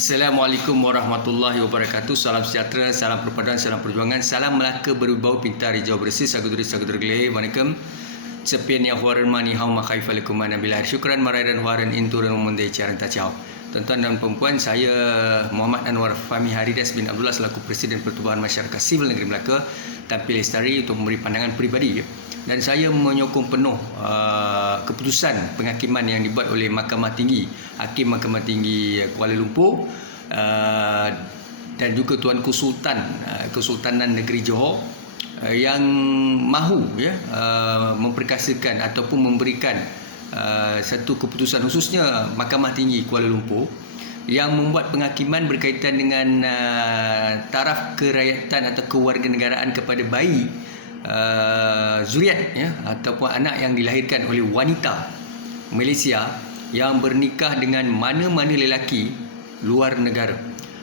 Assalamualaikum warahmatullahi wabarakatuh. Salam sejahtera, salam perpaduan, salam perjuangan. Salam Melaka berbau pintar hijau bersih. Saguduri geleh. Waalaikum. Sepian yang huaran mani hau makhaifalikum manabilah. Syukran marai dan huaran inturan memundai caran tacau. Tuan-tuan dan perempuan, saya Muhammad Anwar Fahmi Haridas bin Abdullah selaku Presiden Pertubuhan Masyarakat Sivil Negeri Melaka tampil lestari untuk memberi pandangan peribadi. Dan saya menyokong penuh keputusan penghakiman yang dibuat oleh Mahkamah Tinggi, Hakim Mahkamah Tinggi Kuala Lumpur dan juga Tuanku Sultan Kesultanan Negeri Johor yang mahu memperkasakan ataupun memberikan satu keputusan, khususnya Mahkamah Tinggi Kuala Lumpur yang membuat penghakiman berkaitan dengan taraf kerakyatan atau kewarganegaraan kepada bayi zuriat ataupun anak yang dilahirkan oleh wanita Malaysia yang bernikah dengan mana-mana lelaki luar negara.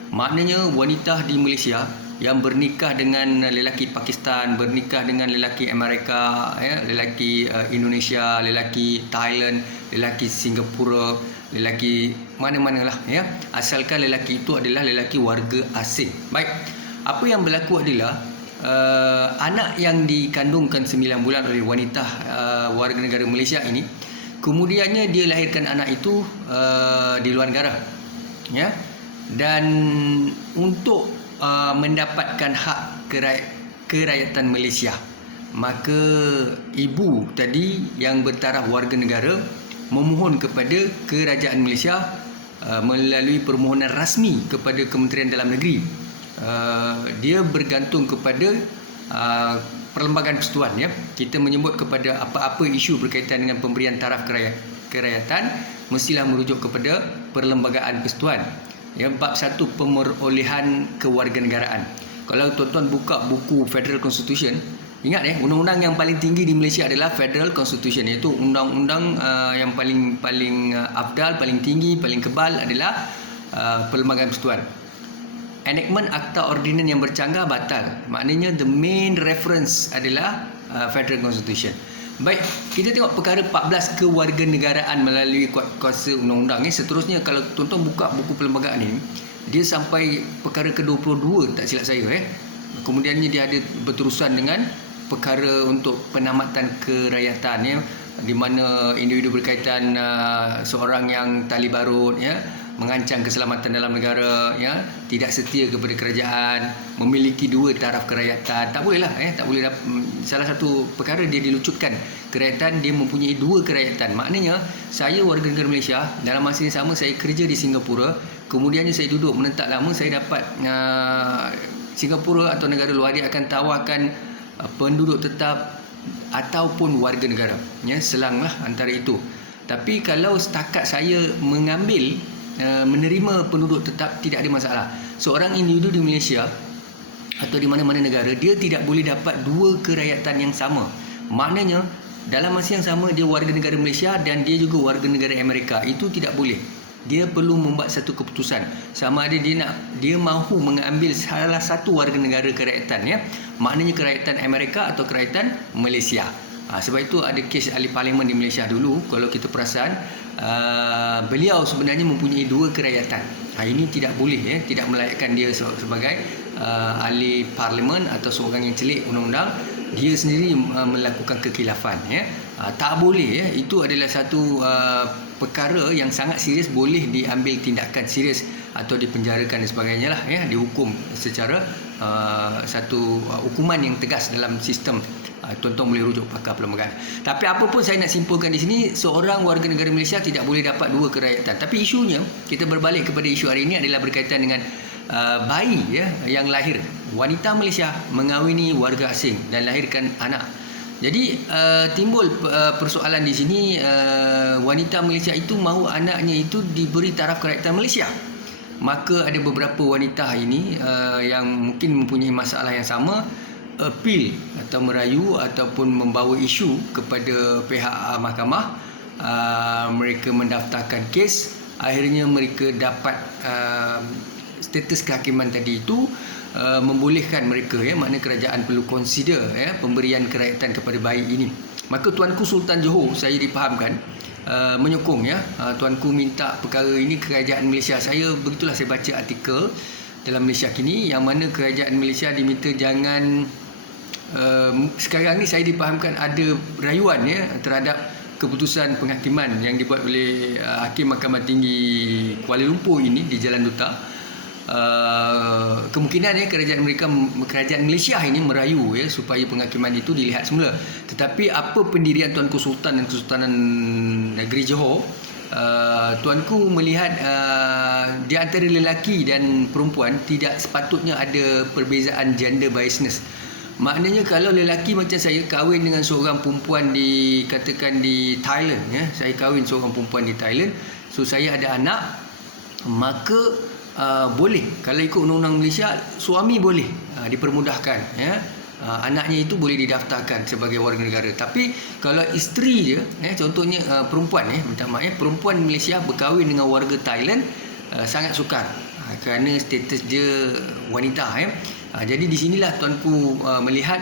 Maknanya wanita di Malaysia yang bernikah dengan lelaki Pakistan, bernikah dengan lelaki Amerika, lelaki Indonesia, lelaki Thailand, lelaki Singapura, lelaki mana-manalah asalkan lelaki itu adalah lelaki warga asing. Baik, apa yang berlaku adalah anak yang dikandungkan 9 bulan oleh wanita warga negara Malaysia ini, kemudiannya dia lahirkan anak itu di luar negara, dan untuk mendapatkan hak kerakyatan Malaysia, maka ibu tadi yang bertaraf warga negara memohon kepada kerajaan Malaysia melalui permohonan rasmi kepada Kementerian Dalam Negeri. Dia bergantung kepada Perlembagaan Persekutuan. Kita menyebut kepada apa-apa isu berkaitan dengan pemberian taraf kerakyatan mestilah merujuk kepada Perlembagaan Persekutuan. Bab 1, pemerolehan kewarganegaraan. Kalau tuan-tuan buka buku Federal Constitution, ingat undang-undang yang paling tinggi di Malaysia adalah Federal Constitution, iaitu undang-undang yang paling afdal, paling tinggi, paling kebal adalah Perlembagaan Persekutuan. Enactment akta ordinan yang bercanggah batal. Maknanya the main reference adalah Federal Constitution. Baik, kita tengok perkara 14 kewarganegaraan melalui kuasa undang-undang. Seterusnya kalau tuan-tuan buka buku perlembagaan ini, dia sampai perkara ke-22 tak silap saya. Kemudiannya dia ada berterusan dengan perkara untuk penamatan kerakyatan, di mana individu berkaitan seorang yang tali barut, mengancam keselamatan dalam negara, tidak setia kepada kerajaan, memiliki 2 taraf kerakyatan. Tak boleh lah, tak boleh. Salah satu perkara dia dilucutkan kerakyatan, dia mempunyai 2 kerakyatan. Maknanya saya warga negara Malaysia, dalam masa yang sama saya kerja di Singapura, kemudiannya saya duduk menetap lama, saya dapat Singapura atau negara luar dia akan tawarkan penduduk tetap ataupun warga negara, selanglah antara itu. Tapi kalau setakat saya menerima penduduk tetap, tidak ada masalah. Seorang individu di Malaysia atau di mana-mana negara, dia tidak boleh dapat 2 kerakyatan yang sama. Maknanya dalam masa yang sama dia warga negara Malaysia dan dia juga warga negara Amerika. Itu tidak boleh. Dia perlu membuat satu keputusan sama ada dia mahu mengambil salah satu warga negara kerakyatan, maknanya kerakyatan Amerika atau kerakyatan Malaysia. Sebab itu ada kes ahli parlimen di Malaysia dulu, kalau kita perasan, beliau sebenarnya mempunyai 2 kerakyatan. Ini tidak boleh, tidak melayakkan dia sebagai ahli parlimen atau seorang yang celik undang-undang. Dia sendiri melakukan kekhilafan, tak boleh. Itu adalah satu perkara yang sangat serius, boleh diambil tindakan serius atau dipenjarakan dan sebagainya lah, dihukum secara satu hukuman yang tegas dalam sistem. Tuan-tuan boleh rujuk pakar perlembagaan. Tapi apa pun saya nak simpulkan di sini, seorang warga negara Malaysia tidak boleh dapat 2 kerakyatan. Tapi isunya, kita berbalik kepada isu hari ini adalah berkaitan dengan bayi yang lahir, wanita Malaysia mengahwini warga asing dan lahirkan anak. Jadi timbul persoalan di sini, wanita Malaysia itu mahu anaknya itu diberi taraf kerakyatan Malaysia. Maka ada beberapa wanita ini yang mungkin mempunyai masalah yang sama, appeal atau merayu ataupun membawa isu kepada pihak mahkamah. Mereka mendaftarkan kes, akhirnya mereka dapat status kehakiman tadi itu membolehkan mereka, makna kerajaan perlu consider pemberian kerakyatan kepada bayi ini. Maka Tuanku Sultan Johor, saya dipahamkan, menyokong ya. Tuanku minta perkara ini kerajaan Malaysia. Begitulah saya baca artikel dalam Malaysia kini yang mana kerajaan Malaysia diminta jangan sekarang ni saya dipahamkan ada rayuan ya terhadap keputusan penghakiman yang dibuat oleh Hakim Mahkamah Tinggi Kuala Lumpur ini di Jalan Duta. Kemungkinan ya kerajaan Malaysia ini merayu ya supaya penghakiman itu dilihat semula. Tetapi apa pendirian Tuanku Sultan dan Kesultanan Negeri Johor, tuanku melihat di antara lelaki dan perempuan tidak sepatutnya ada perbezaan gender biasness. Maknanya kalau lelaki macam saya kahwin dengan seorang perempuan di Thailand ya, saya kahwin seorang perempuan di Thailand, so saya ada anak, maka boleh kalau ikut undang-undang Malaysia suami boleh dipermudahkan ya. Anaknya itu boleh didaftarkan sebagai warga negara. Tapi kalau isteri dia contohnya perempuan minta maaf perempuan Malaysia berkahwin dengan warga Thailand, sangat sukar kerana status dia wanita jadi di sinilah tuanku melihat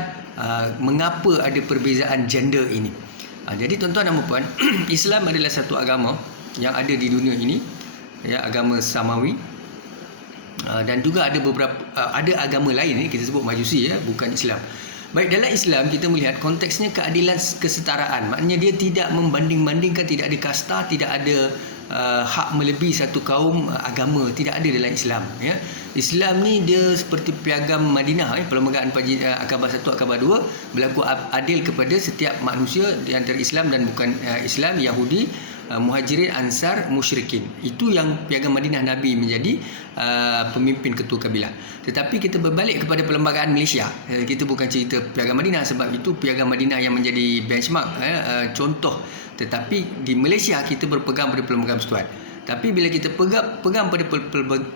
mengapa ada perbezaan gender ini. Jadi tuan-tuan dan puan, Islam adalah satu agama yang ada di dunia ini ya, agama samawi. Dan juga ada ada agama lain kita sebut Majusi ya, bukan Islam. Baik, dalam Islam kita melihat konteksnya keadilan kesetaraan. Maknanya dia tidak membanding-bandingkan, tidak ada kasta, tidak ada hak melebihi satu kaum agama, tidak ada dalam Islam ya. Islam ni dia seperti piagam Madinah Perlembagaan Akabah 1 Akabah 2 berlaku adil kepada setiap manusia di antara Islam dan bukan Islam, Yahudi, Muhajirin, Ansar, Musyrikin. Itu yang piagam Madinah Nabi menjadi pemimpin ketua kabilah. Tetapi kita berbalik kepada Perlembagaan Malaysia, kita bukan cerita piagam Madinah sebab itu piagam Madinah yang menjadi benchmark contoh. Tetapi di Malaysia kita berpegang pada Perlembagaan Persekutuan. Tapi bila kita pegang pada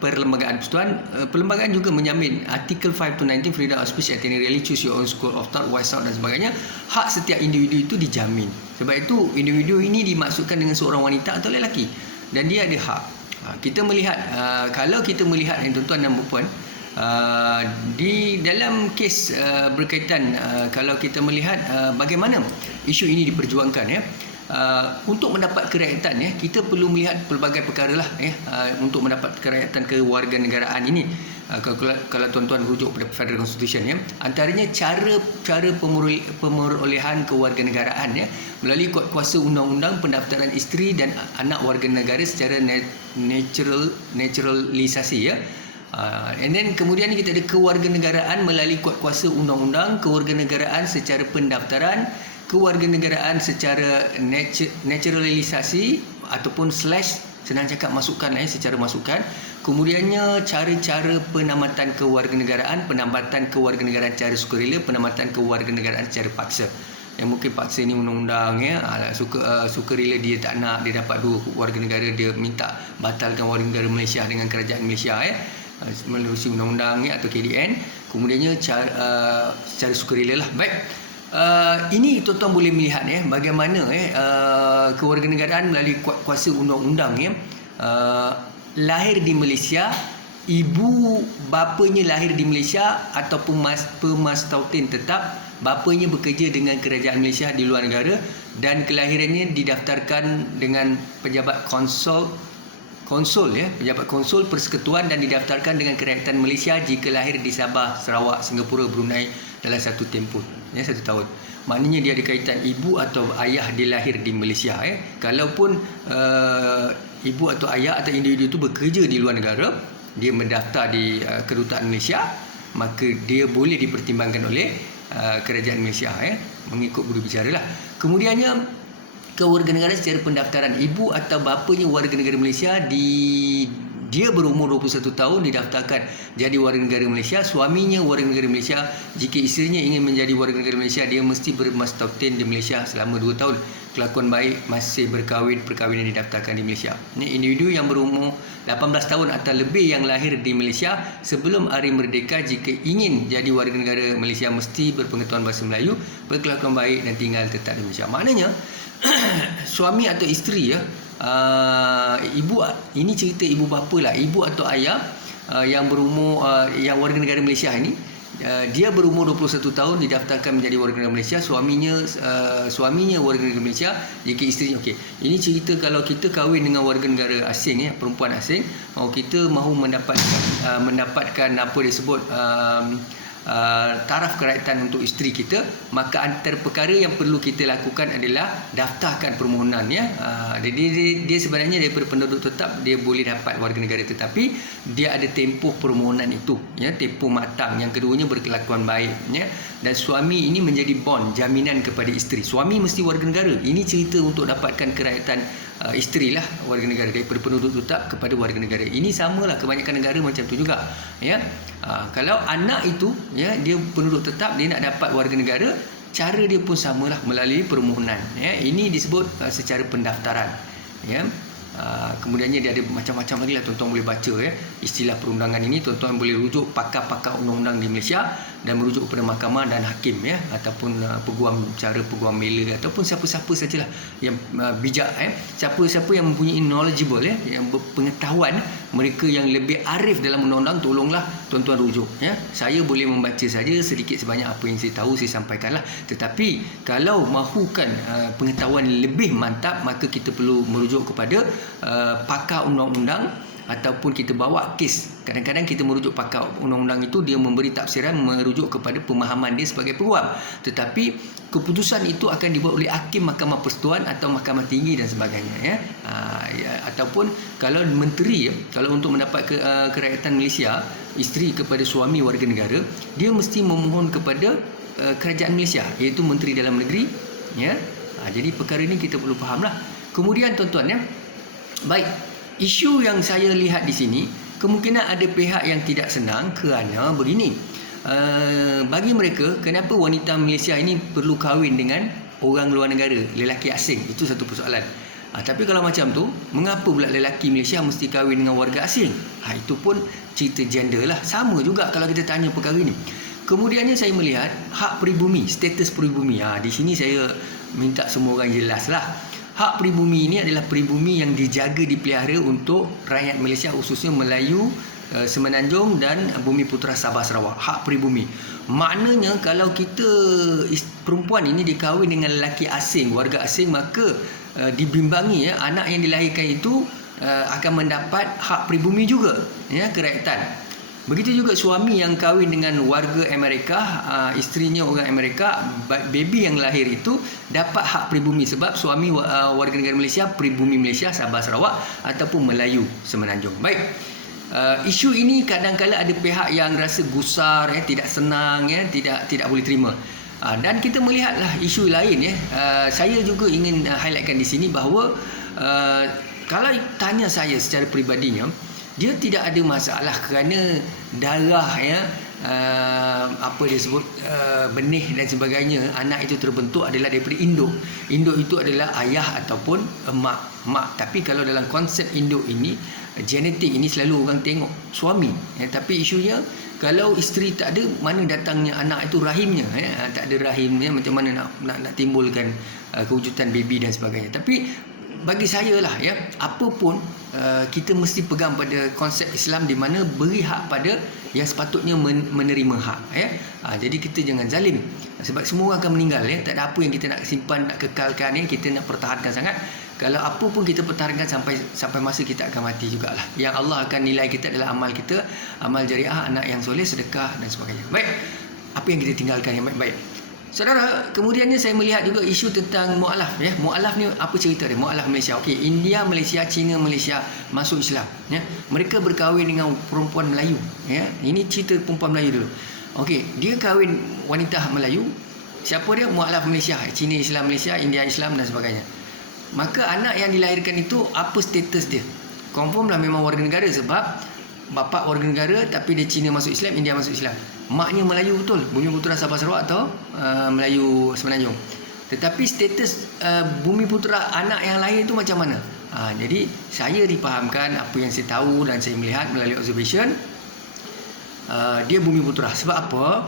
Perlembagaan Persekutuan, perlembagaan juga menjamin artikel 5 to 19 freedom of speech and really choose your own school of thought, wise out dan sebagainya. Hak setiap individu itu dijamin. Sebab itu individu ini dimaksudkan dengan seorang wanita atau lelaki dan dia ada hak. Kita melihat kalau kita melihat tuan-tuan dan puan, di dalam kes berkaitan kalau kita melihat bagaimana isu ini diperjuangkan ya. Untuk mendapat kerakyatan kita perlu melihat pelbagai perkara lah untuk mendapat kerakyatan kewarganegaraan ini. Kalau tuan-tuan rujuk pada Federal Constitution antaranya cara pemerolehan kewarganegaraan melalui kuasa undang-undang pendaftaran isteri dan anak warga negara secara naturalisasi and then kemudian kita ada kewarganegaraan melalui kuasa undang-undang, kewarganegaraan secara pendaftaran, kewarganegaraan secara naturalisasi ataupun senang cakap masukkan secara masukkan. Kemudiannya cara-cara penamatan kewarganegaraan, penambatan kewarganegaraan secara sukarela, penamatan kewarganegaraan secara paksa. Yang mungkin paksa ni undang-undang sukarela dia tak nak, dia dapat 2 warga negara, dia minta batalkan warga negara Malaysia dengan kerajaan Malaysia melalui undang-undang atau KDN. Kemudiannya secara sukarela lah. Baik. Ini tuan-tuan boleh melihat bagaimana kewarganegaraan melalui kuasa undang-undang lahir di Malaysia, ibu bapanya lahir di Malaysia ataupun pemastautin tetap, bapanya bekerja dengan kerajaan Malaysia di luar negara dan kelahirannya didaftarkan dengan pejabat pejabat konsul persekutuan dan didaftarkan dengan kerajaan Malaysia jika lahir di Sabah, Sarawak, Singapura, Brunei dalam satu tempoh 1 tahun. Maknanya dia ada kaitan ibu atau ayah dia lahir di Malaysia. Kalaupun ibu atau ayah atau individu itu bekerja di luar negara, dia mendaftar di kedutaan Malaysia, maka dia boleh dipertimbangkan oleh kerajaan Malaysia mengikut budi bicara lah. Kemudiannya kewarganegaraan secara pendaftaran, ibu atau bapanya warga negara Malaysia dia berumur 21 tahun didaftarkan jadi warga negara Malaysia, suaminya warga negara Malaysia. Jika isterinya ingin menjadi warga negara Malaysia, dia mesti bermastautin di Malaysia selama 2 tahun. Kelakuan baik masih perkahwinan didaftarkan di Malaysia. Ini individu yang berumur 18 tahun atau lebih yang lahir di Malaysia sebelum Hari Merdeka, jika ingin jadi warga negara Malaysia mesti berpengetahuan bahasa Melayu, berkelakuan baik dan tinggal tetap di Malaysia. Maknanya suami atau isteri ibu, ini cerita ibu bapa lah, ibu atau ayah yang berumur yang warga negara Malaysia ini, dia berumur 21 tahun, didaftarkan menjadi warga negara Malaysia. Suaminya warga negara Malaysia, jika isterinya okey. Ini cerita kalau kita kahwin dengan warga negara asing, perempuan asing, kita mahu mendapatkan apa disebut taraf kerajaan untuk isteri kita, maka antara perkara yang perlu kita lakukan adalah daftarkan permohonan, Jadi dia sebenarnya daripada penduduk tetap dia boleh dapat warga negara, tetapi dia ada tempoh permohonan itu, tempoh matang. Yang keduanya berkelakuan baik, dan suami ini menjadi bond jaminan kepada isteri. Suami mesti warga negara. Ini cerita untuk dapatkan kerajaan isteri lah, warga negara, daripada penduduk tetap kepada warga negara. Ini samalah, kebanyakan negara macam tu juga, kalau anak itu dia penduduk tetap, dia nak dapat warga negara, cara dia pun samalah, melalui permohonan. Ini disebut secara pendaftaran. Kemudiannya dia ada macam-macam lagi lah, tuan-tuan boleh baca istilah perundangan ini. Tuan-tuan boleh rujuk pakar-pakar undang-undang di Malaysia dan merujuk kepada mahkamah dan hakim, ataupun cara peguam bela, ataupun siapa-siapa sajalah yang bijak, siapa-siapa yang mempunyai knowledgeable, yang berpengetahuan, mereka yang lebih arif dalam undang-undang, tolonglah tuan-tuan rujuk. Saya boleh membaca saja sedikit sebanyak apa yang saya tahu, saya sampaikanlah. Tetapi kalau mahukan pengetahuan lebih mantap, maka kita perlu merujuk kepada pakar undang-undang, ataupun kita bawa kes. Kadang-kadang kita merujuk pakar undang-undang itu, dia memberi tafsiran merujuk kepada pemahaman dia sebagai peguam, tetapi keputusan itu akan dibuat oleh hakim Mahkamah Persekutuan atau Mahkamah Tinggi dan sebagainya, ataupun kalau menteri, kalau untuk mendapat kerajaan Malaysia, isteri kepada suami warga negara, dia mesti memohon kepada kerajaan Malaysia, iaitu Menteri Dalam Negeri, jadi perkara ini kita perlu fahamlah. Kemudian tuan-tuan, baik, isu yang saya lihat di sini, kemungkinan ada pihak yang tidak senang kerana begini. Bagi mereka, kenapa wanita Malaysia ini perlu kahwin dengan orang luar negara, lelaki asing? Itu satu persoalan. Tapi kalau macam tu, mengapa pula lelaki Malaysia mesti kahwin dengan warga asing? Itu pun cerita gender lah. Sama juga kalau kita tanya perkara ini. Kemudiannya saya melihat hak peribumi, status peribumi. Di sini saya minta semua orang jelaslah. Hak peribumi ini adalah peribumi yang dijaga, dipelihara untuk rakyat Malaysia, khususnya Melayu, Semenanjung dan Bumi Putera Sabah Sarawak. Hak peribumi. Maknanya kalau kita perempuan ini dikahwin dengan lelaki asing, warga asing, maka dibimbangi anak yang dilahirkan itu akan mendapat hak peribumi juga, kerajaan. Begitu juga suami yang kahwin dengan warga Amerika, isterinya orang Amerika, baby yang lahir itu dapat hak peribumi sebab suami warga negara Malaysia, peribumi Malaysia, Sabah Sarawak ataupun Melayu Semenanjung. Baik, isu ini kadang-kadang ada pihak yang rasa gusar, tidak senang, tidak boleh terima. Dan kita melihatlah isu lain, saya juga ingin highlightkan di sini bahawa kalau tanya saya secara peribadinya, dia tidak ada masalah kerana darah, apa dia sebut, benih dan sebagainya, anak itu terbentuk adalah daripada induk. Induk itu adalah ayah ataupun mak. Tapi kalau dalam konsep induk ini, genetik ini selalu orang tengok suami, tapi isunya kalau isteri tak ada, mana datangnya anak itu, rahimnya, tak ada rahimnya, macam mana nak timbulkan kewujudan baby dan sebagainya. Tapi bagi saya lah, apa pun kita mesti pegang pada konsep Islam di mana beri hak pada yang sepatutnya menerima hak. Jadi kita jangan zalim, sebab semua orang akan meninggal. Tak ada apa yang kita nak simpan, nak kekalkan, kita nak pertahankan sangat. Kalau apa pun kita pertahankan sampai masa kita akan mati jugalah. Yang Allah akan nilai kita adalah amal kita, amal jariah, anak yang soleh, sedekah dan sebagainya. Baik, apa yang kita tinggalkan yang baik-baik. Saudara, kemudiannya saya melihat juga isu tentang mu'alaf. Mu'alaf ni apa cerita dia? Mu'alaf Malaysia. Okey, India, Malaysia, China, Malaysia masuk Islam. Mereka berkahwin dengan perempuan Melayu. Ini cerita perempuan Melayu dulu. Okey, dia kahwin wanita Melayu. Siapa dia? Mu'alaf Malaysia. China Islam Malaysia, India Islam dan sebagainya. Maka anak yang dilahirkan itu apa status dia? Confirm lah memang warga negara sebab bapa warga negara tapi dia Cina masuk Islam, India masuk Islam. Maknya Melayu betul, Bumi Putera Sabah Sarawak atau Melayu Semenanjung. Tetapi status Bumi Putera anak yang lahir itu macam mana? Jadi saya dipahamkan apa yang saya tahu dan saya melihat melalui observation, dia Bumi Putera. Sebab apa?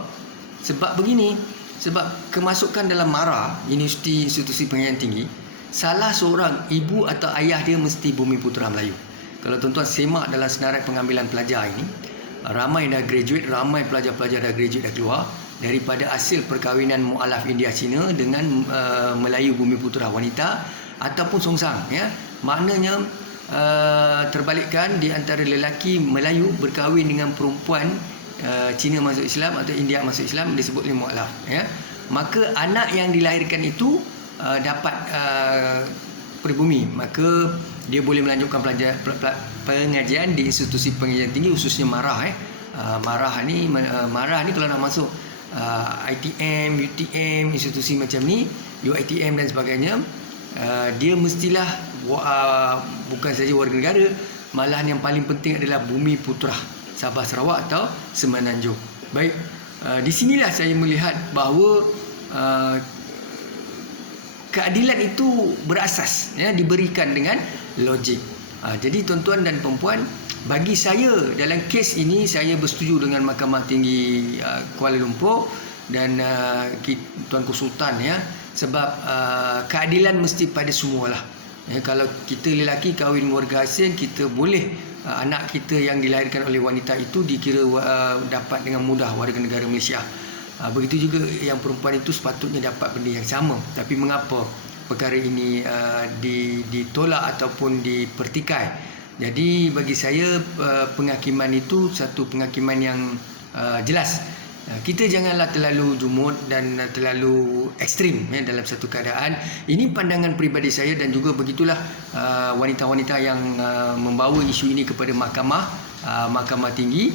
Sebab begini, sebab kemasukan dalam MARA, institusi pengajian tinggi, salah seorang ibu atau ayah dia mesti Bumi Putera Melayu. Kalau tuan-tuan semak dalam senarai pengambilan pelajar ini, ramai dah graduate, ramai pelajar-pelajar dah graduate dah keluar daripada hasil perkahwinan mualaf India Cina dengan Melayu Bumi Putera wanita ataupun songsang, ya. Maknanya terbalikkan di antara lelaki Melayu berkahwin dengan perempuan Cina masuk Islam atau India masuk Islam disebut mualaf, ya. Maka anak yang dilahirkan itu dapat pribumi, maka dia boleh melanjutkan pengajian di institusi pengajian tinggi, khususnya Marah. Marah ni kalau nak masuk ITM, UTM, institusi macam ni, UITM dan sebagainya, dia mestilah bukan saja warga negara, malahan yang paling penting adalah Bumi Putera Sabah Sarawak atau Semenanjung. Baik, di sinilah saya melihat bahawa keadilan itu berasas, ya, diberikan dengan logik. Jadi tuan-tuan dan perempuan, bagi saya dalam kes ini saya bersetuju dengan Mahkamah Tinggi Kuala Lumpur dan Tuanku Sultan, ya, sebab keadilan mesti pada semualah. Ya, kalau kita lelaki kahwin warga asing, kita boleh anak kita yang dilahirkan oleh wanita itu dikira dapat dengan mudah warga negara Malaysia. Begitu juga yang perempuan itu sepatutnya dapat benda yang sama. Tapi mengapa perkara ini ditolak ataupun dipertikai? Jadi bagi saya penghakiman itu satu penghakiman yang jelas. Kita janganlah terlalu jumud dan terlalu ekstrim, ya, dalam satu keadaan. Ini pandangan peribadi saya dan juga begitulah wanita-wanita yang membawa isu ini kepada Mahkamah Tinggi,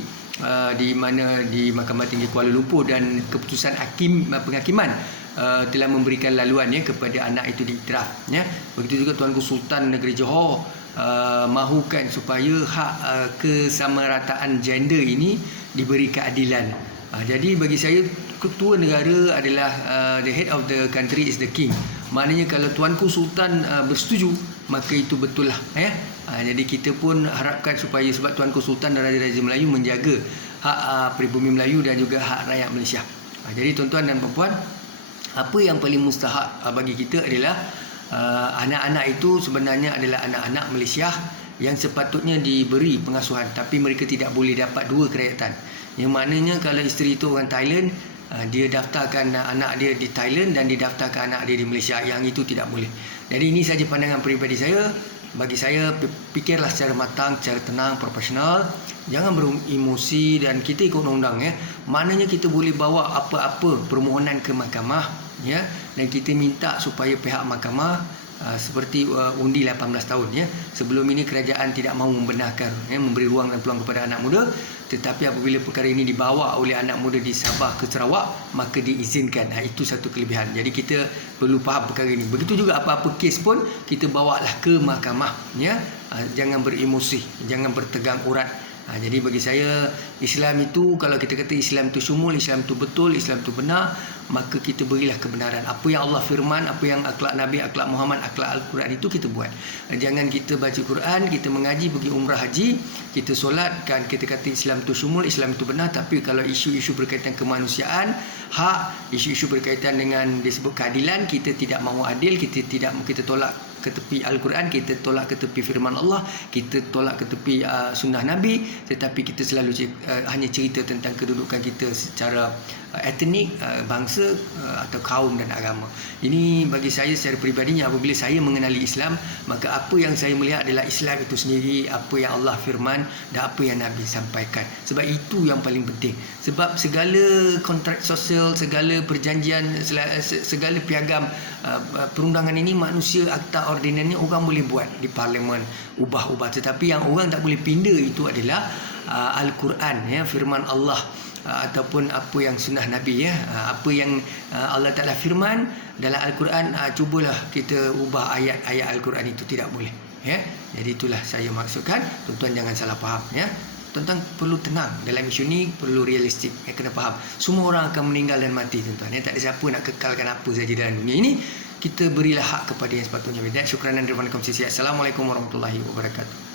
di mana di Mahkamah Tinggi Kuala Lumpur, dan keputusan penghakiman telah memberikan laluan, ya, kepada anak itu diiktiraf, ya. Begitu juga Tuanku Sultan Negeri Johor mahukan supaya hak kesamarataan gender ini diberi keadilan. Jadi bagi saya ketua negara adalah the head of the country is the king. Maknanya kalau Tuanku Sultan bersetuju, maka itu betul lah, ya. Jadi kita pun harapkan supaya, sebab Tuanku Sultan dan Raja-Raja Melayu menjaga hak pribumi Melayu dan juga hak rakyat Malaysia. Jadi tuan-tuan dan perempuan, apa yang paling mustahak bagi kita adalah anak-anak itu sebenarnya adalah anak-anak Malaysia yang sepatutnya diberi pengasuhan, tapi mereka tidak boleh dapat dua kerakyatan. Yang maknanya kalau isteri itu orang Thailand, dia daftarkan anak dia di Thailand dan dia daftarkan anak dia di Malaysia. Yang itu tidak boleh. Jadi ini saja pandangan peribadi saya. Bagi saya, fikirlah secara matang, secara tenang, profesional. Jangan beremosi dan kita ikut undang-undang, ya. Maknanya kita boleh bawa apa-apa permohonan ke mahkamah, ya, dan kita minta supaya pihak mahkamah seperti undi 18 tahun, ya. Sebelum ini kerajaan tidak mahu membenarkan, ya, memberi ruang dan peluang kepada anak muda. Tetapi apabila perkara ini dibawa oleh anak muda di Sabah ke Sarawak, maka diizinkan. Itu satu kelebihan. Jadi kita perlu faham perkara ini. Begitu juga apa-apa kes pun kita bawalah ke mahkamah, ya. Jangan beremosi, jangan bertegang urat. Jadi bagi saya, Islam itu, kalau kita kata Islam itu syumul, Islam itu betul, Islam itu benar, maka kita berilah kebenaran. Apa yang Allah firman, apa yang akhlak Nabi, akhlak Muhammad, akhlak Al-Quran itu kita buat. Jangan kita baca Quran, kita mengaji, pergi umrah haji, kita solat, kan kita kata Islam itu syumul, Islam itu benar, tapi kalau isu-isu berkaitan kemanusiaan, hak, isu-isu berkaitan dengan disebut keadilan, kita tidak mahu adil, kita tolak ke tepi Al-Quran, kita tolak ke tepi firman Allah, kita tolak ke tepi sunnah Nabi, tetapi kita selalu hanya cerita tentang kedudukan kita secara etnik, bangsa atau kaum dan agama. Ini bagi saya secara peribadinya, apabila saya mengenali Islam, maka apa yang saya melihat adalah Islam itu sendiri, apa yang Allah firman dan apa yang Nabi sampaikan. Sebab itu yang paling penting. Sebab segala kontrak sosial, segala perjanjian, segala piagam perundangan ini, manusia akta ordinannya orang boleh buat di parlimen, ubah-ubah, tetapi yang orang tak boleh pindah itu adalah Al-Quran, ya, firman Allah, ataupun apa yang sunnah Nabi, ya. Apa yang Allah Ta'ala firman dalam Al-Quran, cubalah kita ubah ayat-ayat Al-Quran itu, tidak boleh, ya. Jadi itulah saya maksudkan, tuan-tuan jangan salah faham, ya. Tuan-tuan perlu tenang dalam isu ni, perlu realistik, ya. Kena faham semua orang akan meninggal dan mati, tuan-tuan, ya. Tak ada siapa nak kekalkan apa saja dalam dunia ini. Kita berilah hak kepada yang sepatutnya. Syukran dan terima kasih. Assalamualaikum warahmatullahi wabarakatuh.